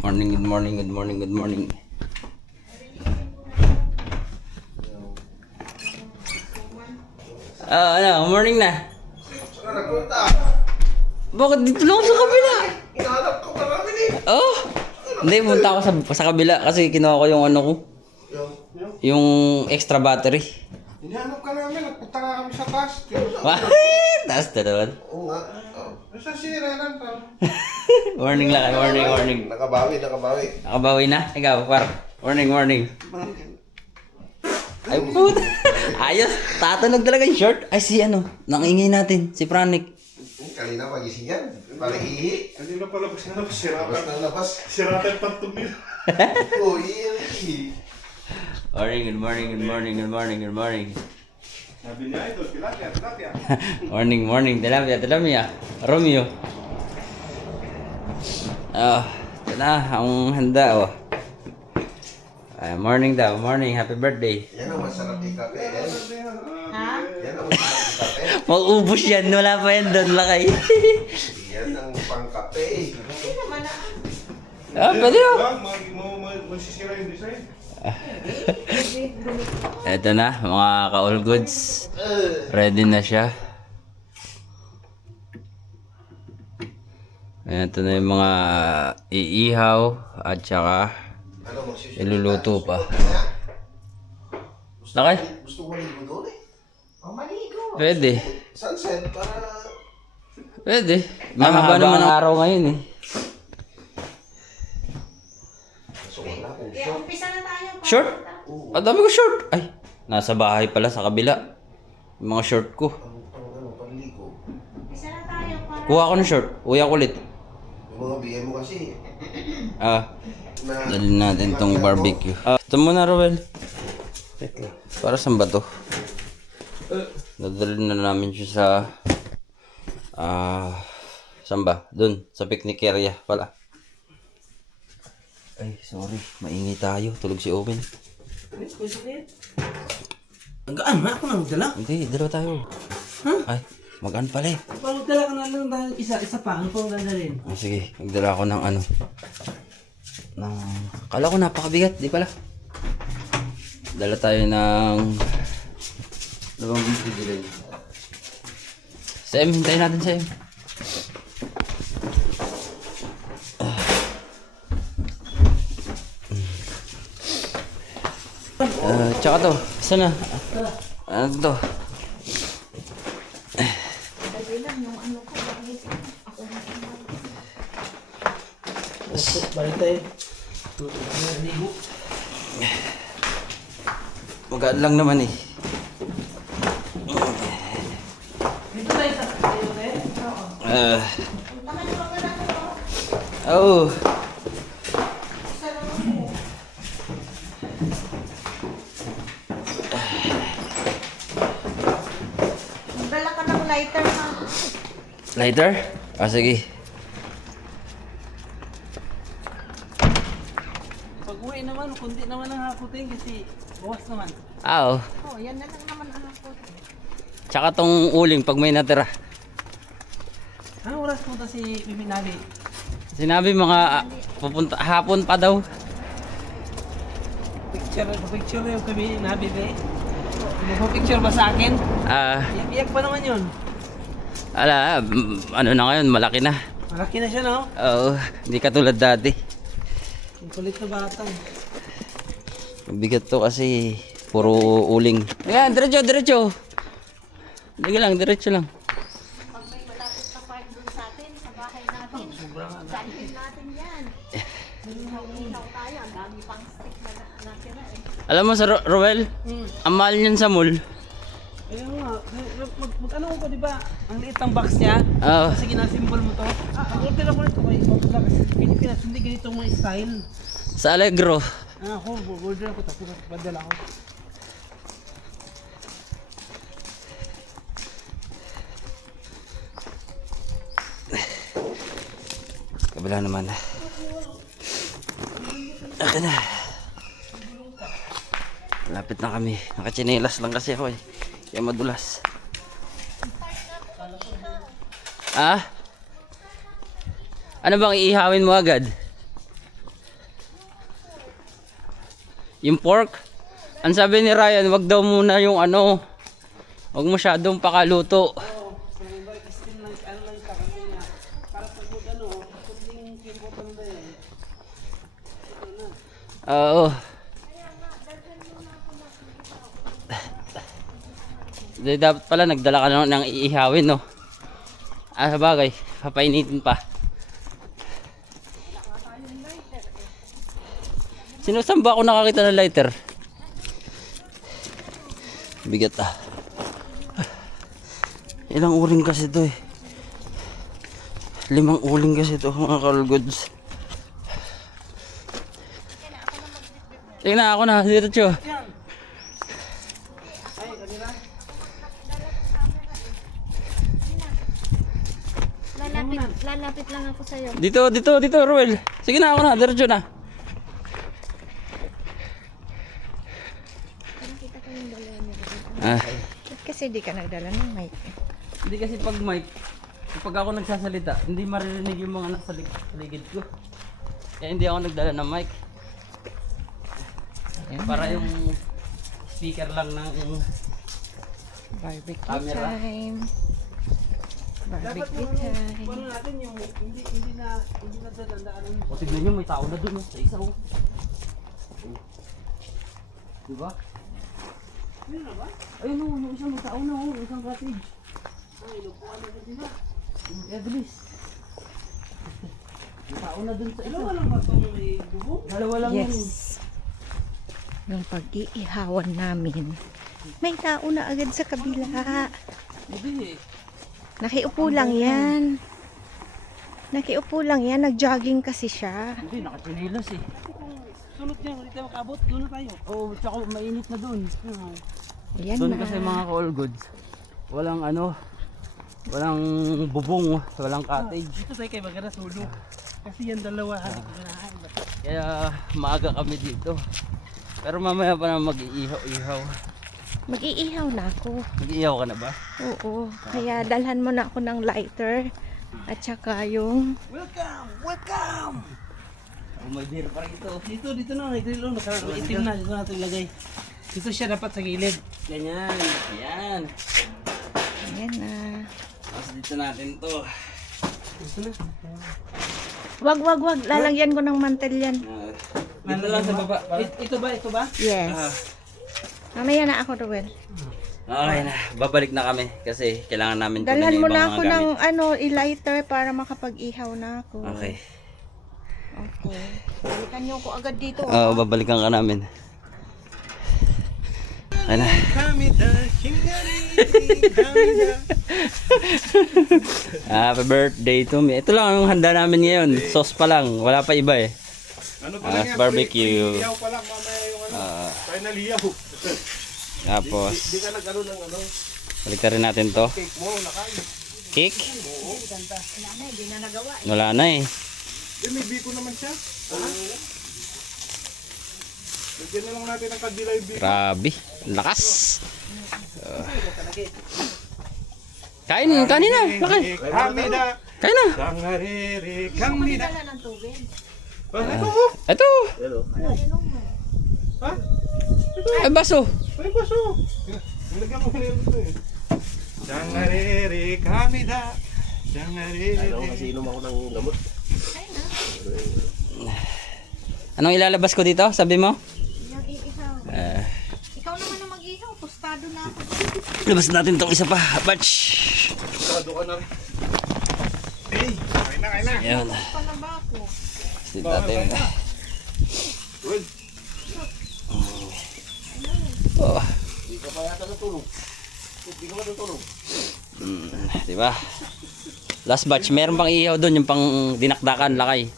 Morning, good morning, good morning, good morning. Morning na. Saan na nagpunta? Bakit dito lang ako sa kabila? Hinahanap ko pa namin eh. Oh! Hindi, punta ako sa kabila kasi kinuha ko yung ano ko. Yung extra battery. Hinahanap ka namin. Nagpunta nga kami sa taas. Wahit! Taas na naman. Oo nga. Nasa si Renan pa. Morning lang, morning. Nakabawi. Nakabawi na? Ikaw, par. Morning. Ay, puta. Ayos. Tatanog talaga yung short. Ay, si ano, nangingay natin. Si Pranik. Kanina pagising yan. Palihi. Kanina pala labas na Labas na labas. siratan pantong nila. Oo, ihi. Good morning. Sabi niya ito, tilapia. Morning. Tilapia. Romeo. Ito na, ang handa, oh. Morning. Happy birthday. Yan ang masarap ikape. Ha? Yan ang masarap ikape. Mag-ubos yan, wala pa yan doon, lakay. Yan ang pangkape. Hindi naman Pwede yun. Magsisira yung design. Ito na, mga ka-all goods. Ready na siya. Ayan, ito na yung mga iihaw at saka Ano, magsusunod iluluto pa. na? Lakay? Gusto mo maligo doon eh? Maligo. Pwede. Sunset para... Pwede. Mahaba naman ang araw ngayon eh. So wala kung kaya umpisa na tayo. Short? Ang dami ko short. Ay, nasa bahay pala sa kabila. Yung mga short ko. panligo. Umpisa na tayo para... Kuha ko ng short. Uwi ako ulit. Yung mga BM mo kasi. Dalhin natin tong barbecue. Ito muna, Roel. Para saan ba to? Dadalhin na namin siya sa... saan ba? Doon, sa picnic area pala. Ay, sorry. Maingay tayo. Tulog si Owen. Hanggaan ha? Ako nang dala? Hindi, dalawa tayo. Ay, magaan pala eh. Magdala ka na lang dahil isa pa. Ano pang dadalhin? Sige, magdala ako ng ano. Kala ko napakabigat, di pala. Dala tayo ng... Ano bang bibili? Sam, hintayin natin Sam. Tsaka to, sana. Ano to? Sabi lang yung ano ko. Bakit ako na Balik tayo. Magaan lang naman eh. Dito tayo sa tayo tayo? Punta ka na ba na ito? Oh. Isa lang ako. Magdala ka ng lighter ha. Lighter? Sige. Pag uwi naman, kundi naman ang hakutin kasi bawas naman. Oo. Oh, yan na lang naman ang ako. Tsaka tong uling pag may natira. Anong oras punta si Bibi Nabi? Sinabi mga pupunta hapon pa daw. Picture yung kami Nabi be. Picture ba sa akin? Iyak pa naman yun. Ano na ngayon, malaki na. Malaki na siya no? Oo, hindi katulad dati. Ang kulit na bata. Bigat to kasi puro uling. Ayan, diretso. Sige lang, diretso lang. Pag may malapit na park doon sa atin, sa bahay natin, salihin natin yan. Hinaw tayo, ang dami pang stick na natira eh. Alam mo sa Roel, ang mahal niyan sa mall. Ayun nga, ano ko di ba? Ang liit ng box niya. Oo. Kasi ginasimbol mo to. Order ako nito kay Pilipinas. Pilipinas, hindi ganito mga style. Sa Allegro. Ako, order ako tapos padala ko. Kabila naman. Akin na. Lapit na kami. Nakachinelas lang kasi ako eh. Kaya madulas. Ano bang iihawin mo agad? Yung pork. Ang sabi ni Ryan, wag daw muna yung ano. Wag masyadong pakaluto. Oo, still lang, ano lang siya kasi nga, para pag ano, kung kimpo pa nila yan. Oo. Di dapat pala nagdala ka ng iihawin, no? Ah, sabagay, papainitin pa. Saan ba ako nakakita ng lighter? Bigat ah. Ilang uling kasi to eh. 5 uling kasi to mga kalgods. Tingnan ako na, dito Cho. Lalapit lang ako sa'yo. Dito, Ruel. Sige na, ako na, diretso na. Nakita ko yung dalawa niya. Ah, Ba't kasi di ka nagdala ng mic? hindi kasi pag mic, kapag ako nagsasalita, hindi maririnig yung mga nasa ligid ko. Kaya hindi ako nagdala ng mic. Para yung speaker lang ng Barbecue Camera. time. Dapat Barbecue yung time. ano natin yung hindi na dadandaan. O tignan nyo, may tao na dun, sa isa oh. Diba? Yun na ba? Ayun oh, yung isang may tao na oh, yung isang cottage. Ay, lupuan na din sila. Kaya bilis. May tao na dun sa isa. Dalawa lang ba itong may bubong? Dalawa lang yun. Yes. Yung pag-iihawan namin. May tao na agad sa kabila. Hindi eh. Nakiupo lang yan. Nakiupo lang yan. Nag-jogging kasi siya. Hindi, nakachinilas eh. Sunod niya, hindi tayo makabot. Doon na tayo. Oo, tsaka mainit na dun. Ayan Doon na. kasi mga all goods. Walang ano, walang bubong, walang cottage. Dito tayo kay maganda sulog. Kasi yan dalawa. Hindi ko ganahan. Kaya maaga kami dito. Pero mamaya pa na mag-iihaw-ihaw. Mag-iihaw na ako. Mag-iihaw ka na ba? Oo. Kaya dalhan mo na ako ng lighter. At saka yung... Welcome! Welcome! Oh, may beer pa rito. Dito na. Dito lang. Itim na. Dito natin ilagay. Dito siya dapat sa gilid. Ganyan. Ayan. Ayan na. Tapos dito natin to. Dito na. Wag. Lalagyan ko ng mantel yan. Dito lang sa baba. Ito ba? Ito ba? Yes. Mamaya na ako, Ruel. Okay na. Babalik na kami kasi kailangan namin kunin Dalhan yung mo ibang na mga ako gamit. ng lighter para makapag-ihaw na ako. Okay. Okay. Balikan niyo ako agad dito. Oo, babalikan ka namin. Ay na. Happy birthday to me. Ito lang ang handa namin ngayon. Sauce pa lang. Wala pa iba eh. Ano pa lang yan? Barbecue. Iyaw pa lang mamaya yung ano. Final iyaw. Tapos, Hindi ka nag-ano ng ano, balikan rin natin to. cake mo, nakain. Cake? Wala na eh. May biko naman siya. Lagyan na lang natin ang kadila yung biko. Grabe. Ang lakas. Kain na. Laki. Kamida. Kain na. Sangarere. Kamida. Dala ng tubig. Ano? Ito. Ha? Ay, baso. Ay, baso. Lagyan mo nila ito eh. Sangarere. Kamida. Sangarere. Kasi inom ako ng gamot. Anong ilalabas ko dito? Sabi mo? Yung iihaw. Ikaw naman ang mag-ihaw. Tostado na ako. Labas natin tong isa pa. Batch. Sado ka na rin. Hey, kain na. Ayan. Pala ba ako? Sleep natin. Well, Oh. Hindi ka pa yata natulog. Hindi ka pa natulog. Diba? Last batch. Meron pang ihaw doon. Yung pang dinakdakan. Lakay.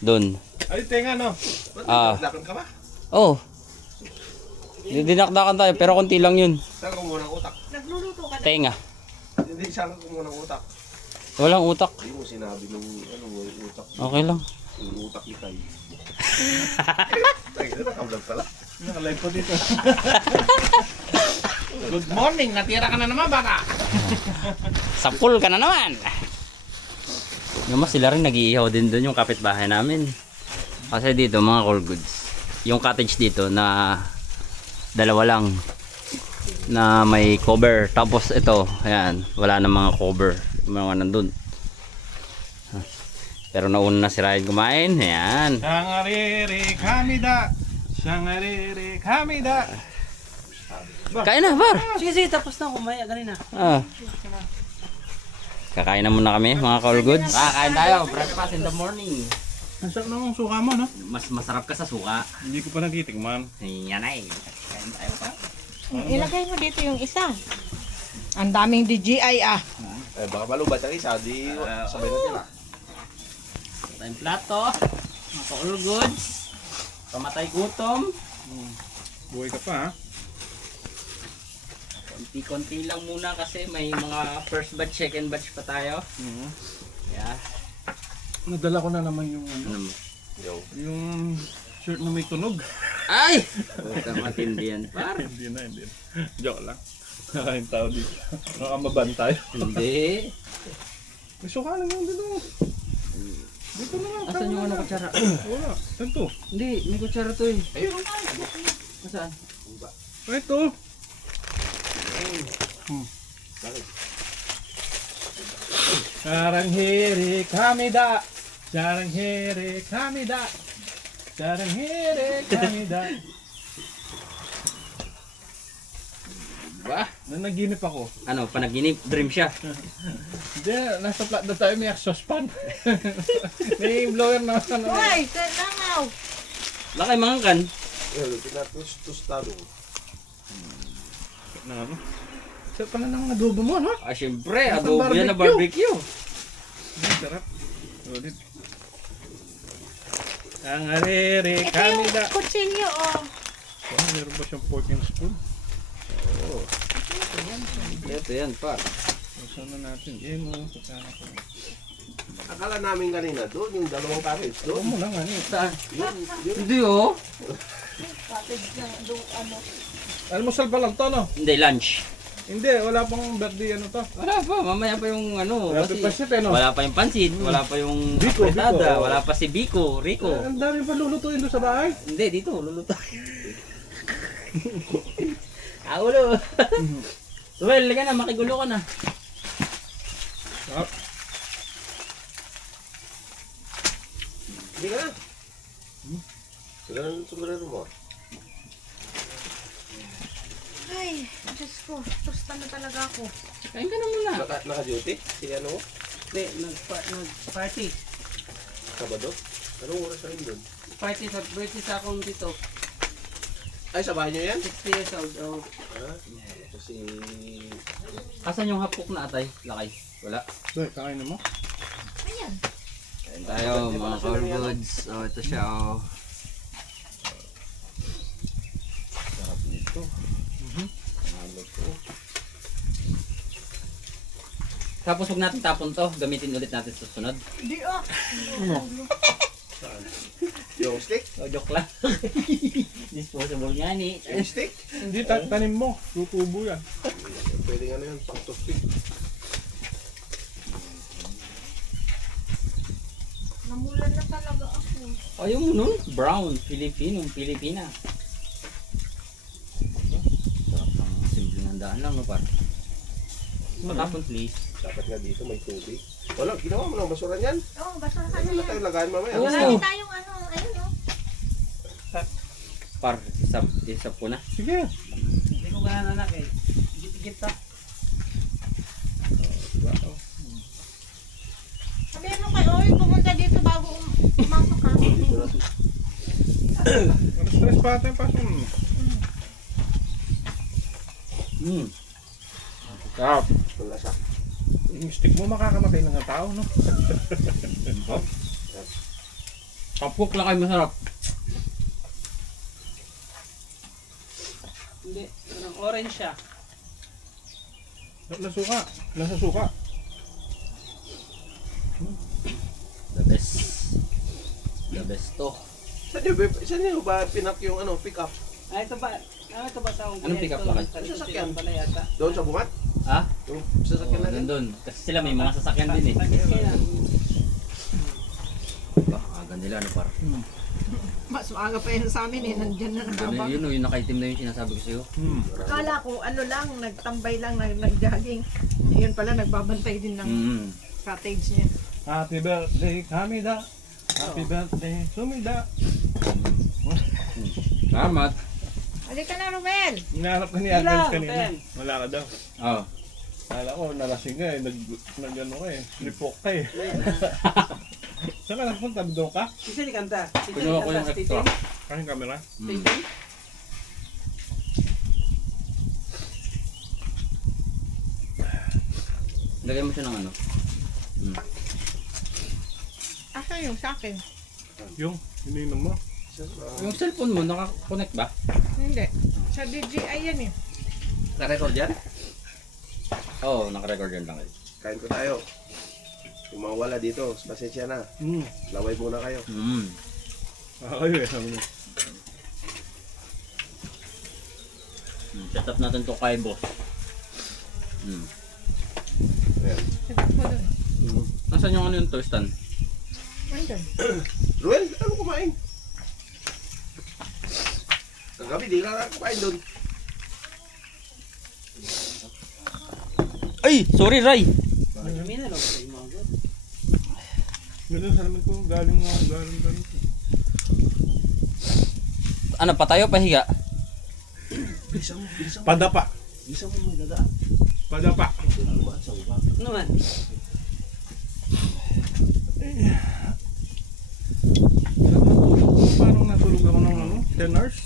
Doon. ay, tenga no. Ah. Lakon ka ba? Oh. Dinakdakan tayo. Pero konti lang yun. Saan ko muna ng utak? Nagluluto ka na. Tenga. Hindi, saan ko muna ng utak? Walang utak. Hindi mo sinabi nung ano, utak. Okay lang. Yung utak ni Tay. Tay, nakablog pala. Naka-live ko dito. Good morning. Natira ka na naman, bata. Sa pool ka na naman. Yung mas sila rin nag-iihaw din doon yung kapitbahay namin. Kasi dito mga all goods. yung cottage dito na dalawa lang na may cover. Tapos ito, ayan, wala na mga cover. Mga nandun. Pero nauna na si Ryan kumain. Ayan. Shangarere kamida. Shangarere kamida. Kain na, par. Sige, sige, tapos na kumaya kanina. Ah. Kakain na muna kami, mga call goods. Kain tayo, breakfast in the morning. Ang sarap ng suka mo, no? Mas masarap ka sa suka. Hindi ko pa nagitikman. Yan ay. Kain tayo pa. Ilagay mo dito yung isa. Ang daming DJI ah. Eh, baka malubat ang isa, di sabay na sila. Tayong plato. Mga call goods. Pamatay gutom. Buhay ka pa, ha? Konti-konti lang muna kasi may mga first batch, second batch pa tayo. Yeah. Nadala ko na naman yung Ano mo? yung shirt na may tunog. Ay! Huwag kang matindi yan, par. Hindi na. Joke lang. Nakain tao dito. Baka mabantay. Hindi. May suka lang yung dito. Dito na lang. Asan yung ano kutsara? Wala. Ito. Hindi, may kutsara to eh. Ayun. Saan? Ito. Saranghere kamida. Saranghere kamida. Saranghere kamida. Ba? Nanaginip ako. Ano, panaginip, dream siya. Hindi, nasa flat na tayo may exhaust fan. May blower na ano. Hoy, langaw. Lakay mga kan. Ayun, pinatustado. Na ano? Sarap pala ng adobo mo, no? Ah, syempre, Ang adobo yan na barbecue. Sarap. Ulit. Ang arere Ito yung kamida. kutsilyo oh. Oh, meron ba siyang fork and spoon? Ito yan, par. Saan na natin? Yan o. Akala namin kanina doon, yung dalawang package Huwag doon. mo lang, ano? Saan? Yun. Hindi oh. Almusal pa lang to, no? Hindi, lunch. Hindi, wala pang birthday ano to. Wala pa, mamaya pa yung ano. Wala pa Kasi pasit, eh, no? wala pa yung pansit, wala pa yung Biko, apretada, Biko. wala pa si Biko, Rico. Ang dami pa lulutuin doon sa bahay. Hindi, dito, luluto. Ulo. Well, ka na, makigulo ka na. Sarap. Hindi ka na. Sila ng sombrero mo. Ay, Diyos ko. Tusta na talaga ako. Kain ka na muna. Naka-duty? Si ano mo? Hindi, nag-party. Sabado? Anong oras na rin doon? Party sa birthday sa akong dito. Ay, sa bahay niyo yan? 60 years old. Oh. Ah, kasi... Asan yung hapok na atay? Lakay. Wala. Doy, kakain na mo? Ayan. Kain tayo, mga car goods. Oh, ito siya, oh. Sarap nito. Panalo to. Tapos huwag natin tapon to. Gamitin ulit natin sa susunod. Di ah. Yung stick? Oh, joke lang. Disposable nga ni. Yung stick? Hindi, tanim mo. Tutubo yan. Pwede nga na yan, pang toothpick. Namulan na talaga ako. Ayaw mo nun? Brown. Filipinong Pilipina. Sarap ng simpleng handaan lang, no, par? Matapon, please. Dapat nga dito may tubig. Wala, ginawa mo ng basura niyan. Oo, basura ka na Ano na yan. tayo lagayan mamaya? Oo. Marami tayong ano, ayun oh. Par, isap ko na. Sige. Hindi ko ganaan anak eh. Git-git pa. Sabi mo kay Oy, pumunta dito bago pumasok ka. Ano stress pa tayo pa? Sarap. Wala siya. Yung stick mo makakamatay ng tao, no? Kapok lang kayo masarap. Hindi, parang orange siya. Lasuka. Lasa suka. The best. The best to. Saan niyo ba pinak yung ano, pick up? Ah, ito ba? Ah, ito ba sa akong Anong pick up lakad? Sasakyan. pala yata. Doon sa bumat? Ha? Yung sasakyan natin? Nandun. Kasi sila may mga sasakyan din eh. Pagkis kayo na. Baka kanila, ano par? Mas maaga pa yan sa amin eh, nandyan na Ano nagabang. yun, yung nakaitim na yung sinasabi ko sa'yo. Akala ko ano lang, nagtambay lang, nag-jogging. Yun pala, nagbabantay din ng cottage niya. Happy birthday, Hamida. Happy birthday, Sumida. Salamat. Halika na, Romel! Hinahanap ka ni Agnes kanina. Wala ka daw. Oo. Kala ko, nalasing ka eh. Nag-ano ka eh. Slipwalk ka eh. Saan ka nagpunta? Doon ka? Sisi ni kanta. Sisi ni Kuno ko yung kanta. extra. Kasing camera? Lagyan mo siya ng ano. Asa yung sa akin? Yung, ininom mo. Yung cellphone mo, naka-connect ba? Hindi. Sa DJI yan eh. Naka-record yan? Oo, naka-record yan lang. Kain ko tayo. Yung mga wala dito, pasensya na. Laway muna kayo. Kayo eh, sabi niya. Set up natin to kay boss. Ayan. Sagot mo dun. Nasaan yung ano yung toastan? Andun. Ruel, ano kumain? Kagabi, di ka kumain doon. Ay! Sorry, Ray! Kami na lang sa mga god. Ganun, salamat ko. Galing. Ano, patayo, pahiga? Bilisan mo. Padapa. Bilisan mo may dadaan. Padapa. Ano man? Parang natulog ako ng ano, 10 hours.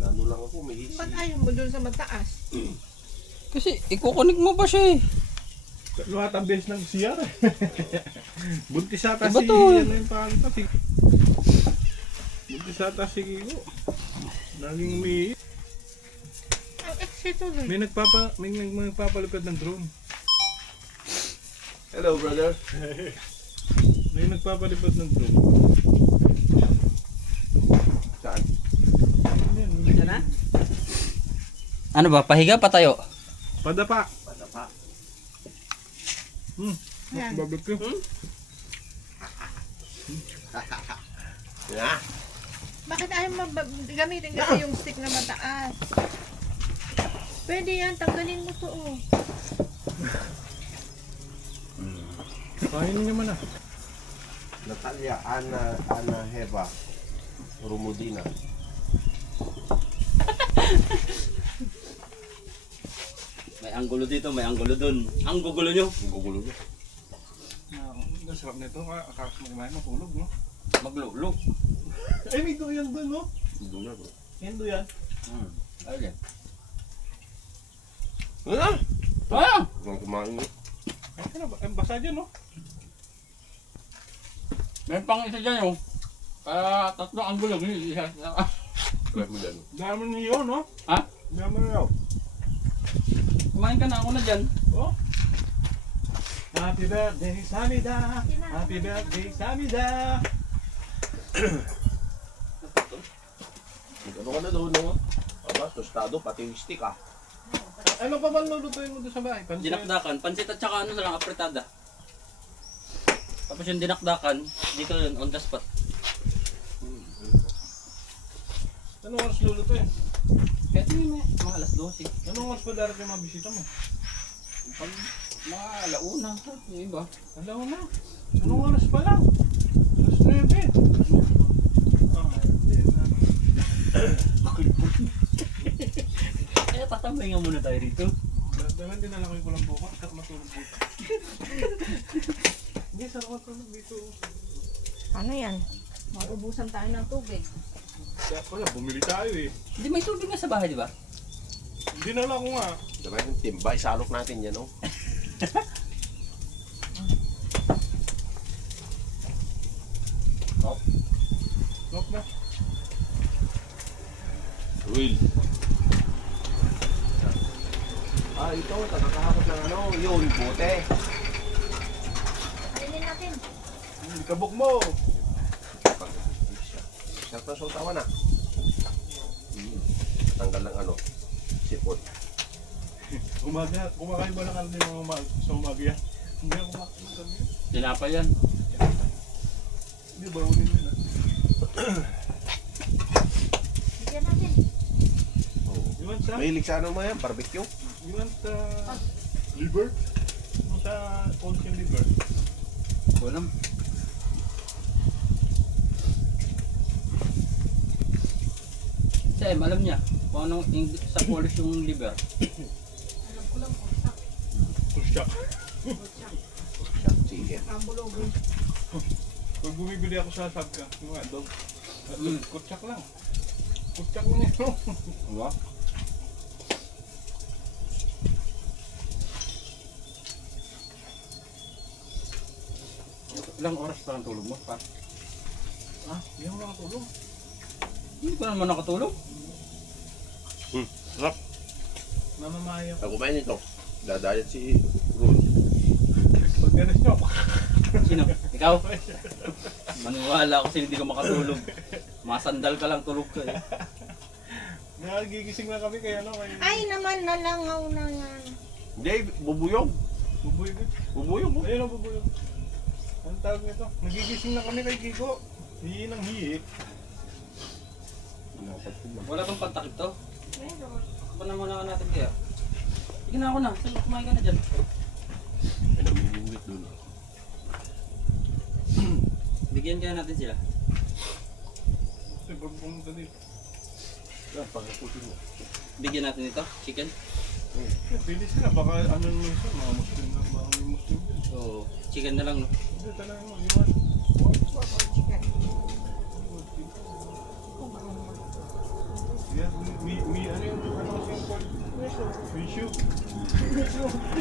Nano lang ako, may hisi. Ba't ayaw mo dun sa mataas? Kasi, ikukunik mo pa siya eh. Luhat ang base ng CR eh. Buntis ata Iba si... to. Ano yung pangalan pa? Buntis ata si Kiko. Laging may... Ang eksito dun. May nagpapalipad ng drone. Hello, brother. May nagpapalipad ng drone. Saan? Diyan na? Ano ba, pahiga, patayo? Padapa. Padapa. Yan. Barbecue. Nga. Bakit ayaw mo gamitin kasi yung stick na mataas? Pwede yan, tanggalin mo to oh. Kainin niyo man ah. Natalia Ana Heva Rumudina. May anggulo dito, may anggulo dun. Ang gugulo nyo. Gugulo niya. Ang sarap nito. Akakas mo kumain, matulog no? Maglulog. Ay, may duyan doon no? Doon na, bro. Yan duyan. Okay. Ah! Ah! Huwag kumain mo. Ay, ano ba? Ang basa dyan no? May pang isa dyan yung. Tatlo anggulo. Isa. Kaya mo dyan. Dami niyo no? Ha? Dami niyo. Kumain ka na ako na dyan. Oh. Happy birthday, Samida! Happy birthday, Samida! Ano ka na doon, no? Aba, tostado, pati yung stick, ah. Ano pa ba lulutuin mo doon sa bahay? Pansit? Dinakdakan. Pansit at saka ano na lang, apretada. Tapos yung dinakdakan, dito yun, on the spot. Anong oras lulutuin? Kaya tingin mo, mga alas 12. Anong oras pa darating yung mga bisita mo? Pag mga alauna, yung iba. Alam mo na. Anong oras pa lang? Alas 9. Eh, tatambay nga muna tayo rito. Dahan din na lang ko lang bukas. Sarap matulog dito. Hindi, sarap matulog dito. Ano yan? Maubusan tayo ng tubig. Kaya pala, bumili tayo eh. Hindi may tubig nga sa bahay, di ba? Hindi na lang ko nga. Diba yung timba, isalok natin yan, no? Lock na. Will. Ah, ito, tagakahakot ng ano, yun, bote. Kainin natin. Kabok mo. Sarap na sultawan, ah. Tanggal ng ano, sipon. Kumakain ba ng ano yung mga sa umaga yan? Hindi ako makakasama yun. Tinapay yan. Hindi, bawalin nila. Bigyan natin. You want sa? Mahilig sa ano mo yan? Barbecue? You want liver? Ano sa constant liver? Walang. Si Em, alam niya kung anong sa polish yung liver. Push-up. Chicken. Pag bumibili ako sa Sabka, yung nga, dog. Kutsak lang. Kutsak lang yun. Diba? Ilang oras pa ang tulog mo? Hindi ako nakatulog. Hindi pa naman nakatulog. Sarap. Namamaya ko. Ako kumain nito. Dadayat si Ron. Pag ganas nyo, Sino? Ikaw? Maniwala ako sa'yo hindi ka makatulog. Masandal ka lang tulog ka eh. nagigising na kami kaya ano. Kaya... Ay naman, nalangaw na nga. Hindi, bubuyog. Bubuyog. Bubuyog mo. Ayun ang bubuyog. Anong tawag nito? Nagigising na kami kay Kiko. Hihi ng hihi. Wala bang pantakip to? Kunan muna ka natin kaya. Sige na ako na. Sige, kumain ka na dyan. May namimingwit dun. Bigyan kaya natin sila. Kasi pag pumunta dito. Yan, pagkapusin mo. Bigyan natin ito, chicken. Pili sila. Baka ano naman siya. Mga Muslim na. Mga may Muslim din. So, chicken na lang no. Hindi talaga mo. Iwan. Yan. Mi ano yung ano kasi yung call? Mishu.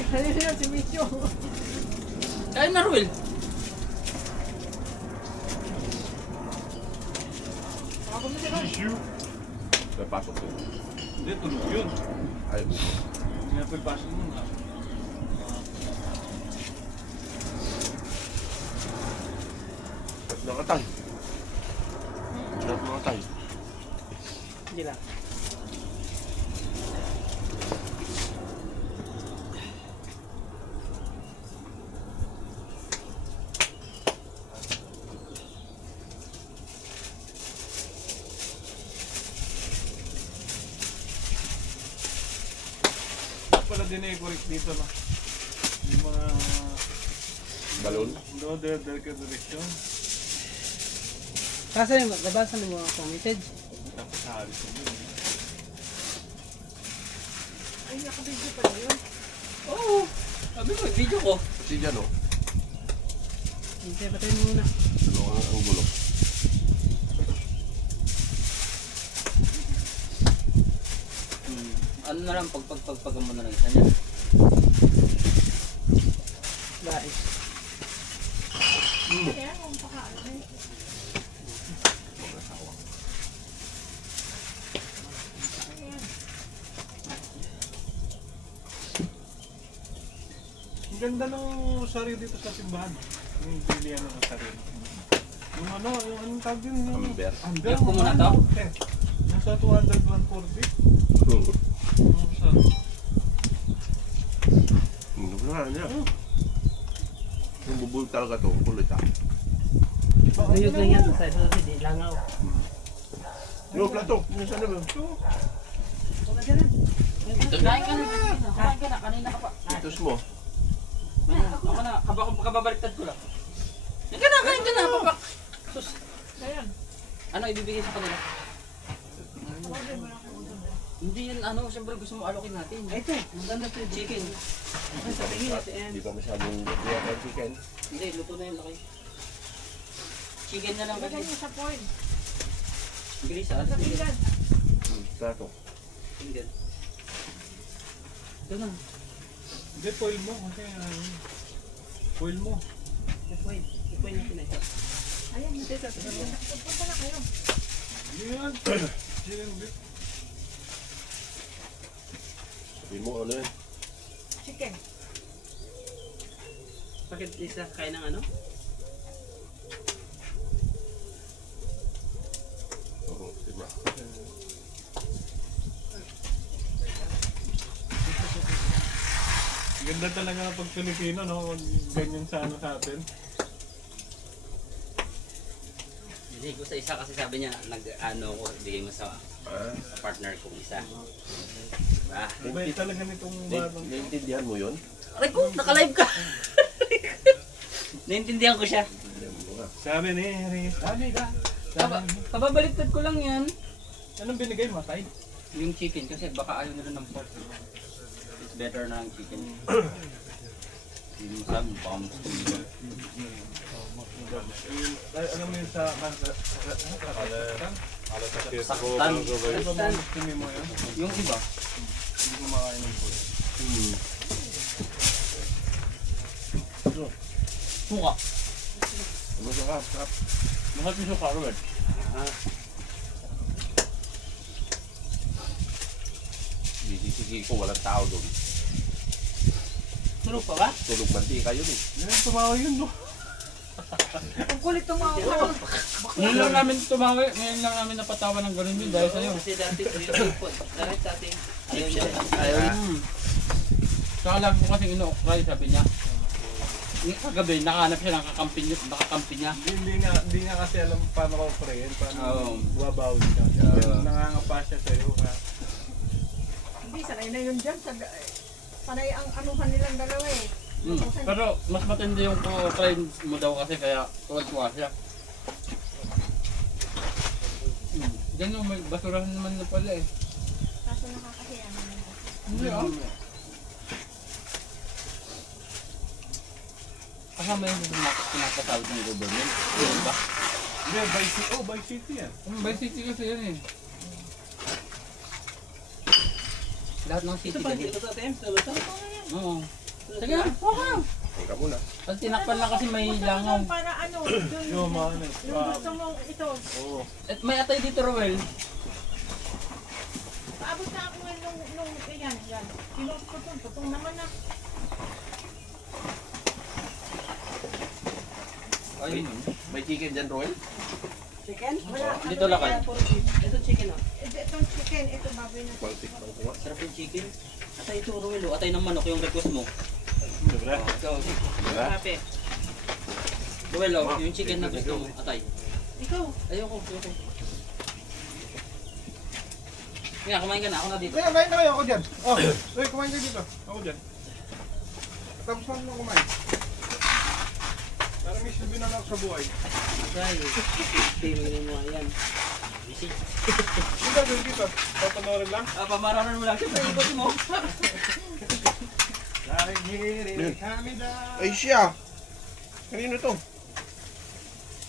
Halina na si Micho. Kain na Ruel. Mishu. Napasok yun. Hindi, tulog yun. Ay, Hindi na pagpasok mo nga. sarap na katay. Sarap na katay. Hindi lang. Pala din eh, correct dito no. Yung mga... Balon. No, del direction. Kasi nabasa ng mga committed. Tapos sa halis mo yun. Ay, nakabidyo pala yun. Oo. Sabi mo, video ko. Kasi dyan o. Hindi, patayin mo muna. Dalawang ang gulo. Ano na lang, pagpagpagpagan mo na lang isa niya. Bais. Kaya kung pakaano eh. Ang ganda ng sari dito sa simbahan. Yung bilihan ng sari. Yung ano, yung anong tawag din? Amber. Amber. Yung kumuna to? Eh, nasa 200, 140. Yung sa... Ano na niya? Yung bubul talaga to, kulit ah. Tuyog lang yan. Sa ito kasi di langaw. Yung plato, yung saan na ba? Kain ka na. Kain ka na. Kanina ka pa. Itos mo. Ako na. Kababaliktad ko lang. Kain ka na. Kain ka na. Papak. Sus. Ano ibibigay sa kanila? Hindi yan ano. Siyempre gusto mo alokin natin. Ito, ang ganda po yung chicken. Ay, sa tingin natin yan. Hindi pa masyadong lutuan ng chicken. Hindi, luto na yung laki. Chicken na lang Lagay kasi. niyo sa point. Bilis ah. Sa bilan. Plato. Chicken. Ito na. Hindi, foil mo. Kasi foil mo. Ipoy natin na ito. Ayan, hindi sa bilan. Punta na kayo. Yan. Chicken beef. Sabi mo ano yan? Chicken. Bakit isa kain ng ano? Oo, diba? Ganda Ganda talaga ng pag Pilipino, no? Ganyan sa ano sa atin. Hindi ko sa isa kasi sabi niya, ko, bigay mo sa partner kong isa. Diba? Mabait talaga nitong batang. Naintindihan mo yun? Aray ko, naka-live ka! Naintindihan ko siya. Sabi ni Harry, sabi ka. Kababaliktad ko lang yan. Anong binigay mo, Tay? Yung chicken kasi baka ayaw nila ng pork. It's better na ang chicken. Yung sabi, baka mas tumigil. Alam mo yun sa Saktan. Ano ba mga gusto mo yun? Yung iba, Hindi ko makain ng food. suka. Gusto ka, stop. Mahal yung suka, Robert. Sige ko, walang tao doon. Tulog pa ba? Tulog banti kayo eh. Yan, tumawa yun, no? Ang kulit tumawa. Ngayon lang namin tumawa, ngayon lang namin napatawa ng ganun yun dahil sa'yo. Kasi dati, dati, ayaw niya. Ayaw niya. Saka lang ko kasing ino-cry, sabi niya. Kagabi, nakahanap siya ng nakakampi niya. Hindi nga kasi alam paano ko prayin, paano buwabawi siya. Nangangapa siya sa'yo. Hindi, sanay na yun dyan. Sanay ang anuhan nilang dalawa eh. Pero mas matindi yung try mo daw kasi kaya tuwad-tuwa siya. Ganyan, may basurahan naman na pala eh. Kaso nakakahiya naman. Hindi ah. Kasama yung pinapatawag ng government. Yun ba? Hindi, by city yan. By city kasi yan eh. Lahat ng city ganyan. Oo. Sige, Teka muna. pag tinakpan lang kasi may langaw. Para ano, dun, Yung mga ano. yung gusto mong ito. Oo. At may atay dito, Roel. Paabot na ako ngayon nung yan. Pinost ko ito. Tutong naman na. Ay, May chicken dyan, Roy? Chicken? Wala. dito lang kayo. Ito chicken oh. Itong chicken, ito baboy na. Baltik lang ko nga. Sarap yung chicken. Atay ito, Roel. Atay ng manok yung request mo. Diba? Ikaw, Happy. Roel, yung chicken na gusto mo. Atay. Ikaw. Ayoko. Kaya, kumain ka na. Ako na dito. Kaya, kain na kayo ako dyan. Oh, Roy, kumain kayo dito. Ako dyan. Tapos lang mo kumain. Parang may silbi na lang sa buhay. Dahil, tingin mo yan. Dito, dito. Papanoorin lang. Pamararan mo lang. Siyempre, ikot mo. Ay siya! Kanino to?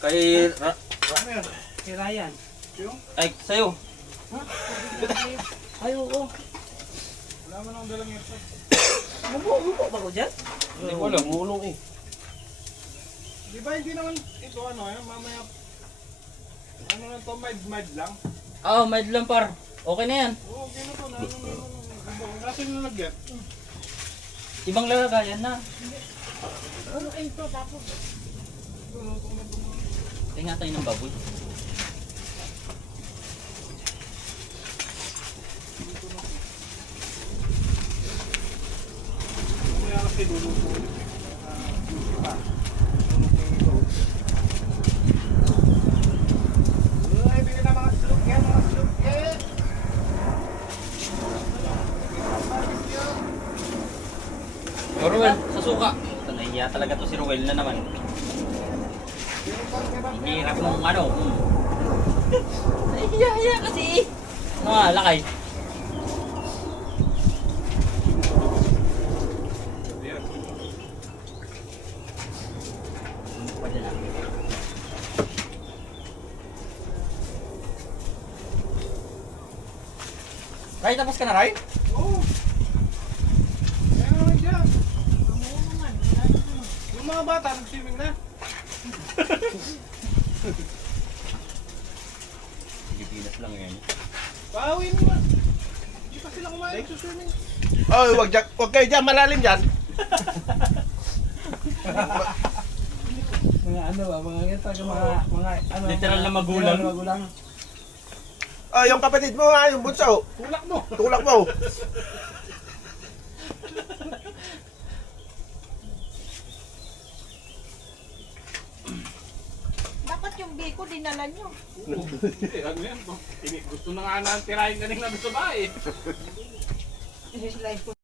Kay... Ano yan? Kay Ryan. Ay, sa'yo. Ay, oo. Wala mo nang dalang yan. Umupo ba ko dyan? Hindi ko alam. Mulong eh. Di ba hindi naman ito ano eh, mamaya ano lang to, mild lang. Oo, mild lang par. Okay na yan. Oo, okay na to, nasa yung nalagyan. Ibang lalagayan na. Ano ito tapos? Tingnan tayo ng baboy. Kaya kasi luluto ulit. Ay, bigyan na mga slug yan, mga slug yan. Ruel, sa suka. Ito, nahiya talaga to si Ruel na naman. Hirap mong ano. Nahiya kasi. Ano nga, lakay. Pwede na. Ray, tapos ka na, Ray? Oo. Kaya naman dyan. Yung mga bata, nag-swimming na. Pilipinas lang yan. Bawi naman. Hindi pa sila kumain sa swimming. Oh, wag kayo dyan, malalim dyan. Mga ano ba, mga ito, mga ano. Literal na magulang. Magulang. Oh, yung kapatid mo ha, yung bunso. Tulak mo. Tulak mo. binigay ko, dinala nyo. Ano yan? Gusto na nga na tirahin kanina sa bahay. Life ko